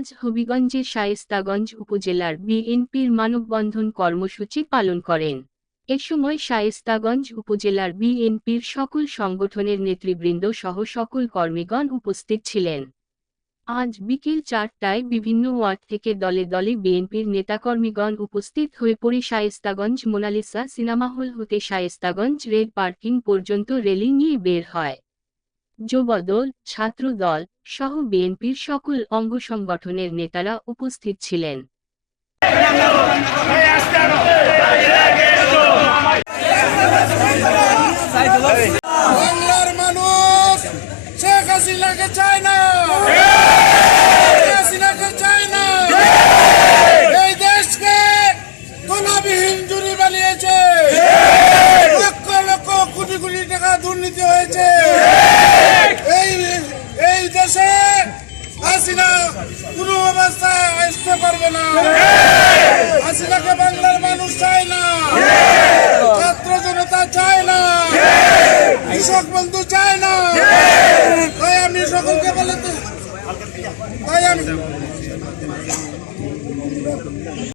আজ হবিগঞ্জের শায়েস্তাগঞ্জ উপজেলার বিএনপির মানববন্ধন কর্মসূচি পালন করেন। এ সময় শায়েস্তাগঞ্জ উপজেলার বিএনপির সকল সংগঠনের নেতৃবৃন্দ সহ সকল কর্মীগণ উপস্থিত ছিলেন। আজ বিকেল চারটায় বিভিন্ন ওয়ার্ড থেকে দলে দলে বিএনপির নেতাকর্মীগণ উপস্থিত হয়ে পড়ে শায়েস্তাগঞ্জ মোনালিসা সিনেমা হল হতে শায়েস্তাগঞ্জ রেল পার্কিং পর্যন্ত রেলি নিয়ে বের হয়। যুবদল, ছাত্রদল সহ বিএনপির সকল অঙ্গ সংগঠনের নেতারা উপস্থিত ছিলেন। মানুষ বানিয়েছে। লক্ষ লক্ষ দুর্নীতি হয়েছে এই এই দেশে হাসিনা কোনো অবস্থায় আসতে পারবে না। হাসিনাকে বাংলার মানুষ চায় না। ছাত্র জনতা চায় না। কৃষক বন্ধু চায় না। তাই আমি সকলকে বলে তাই আমি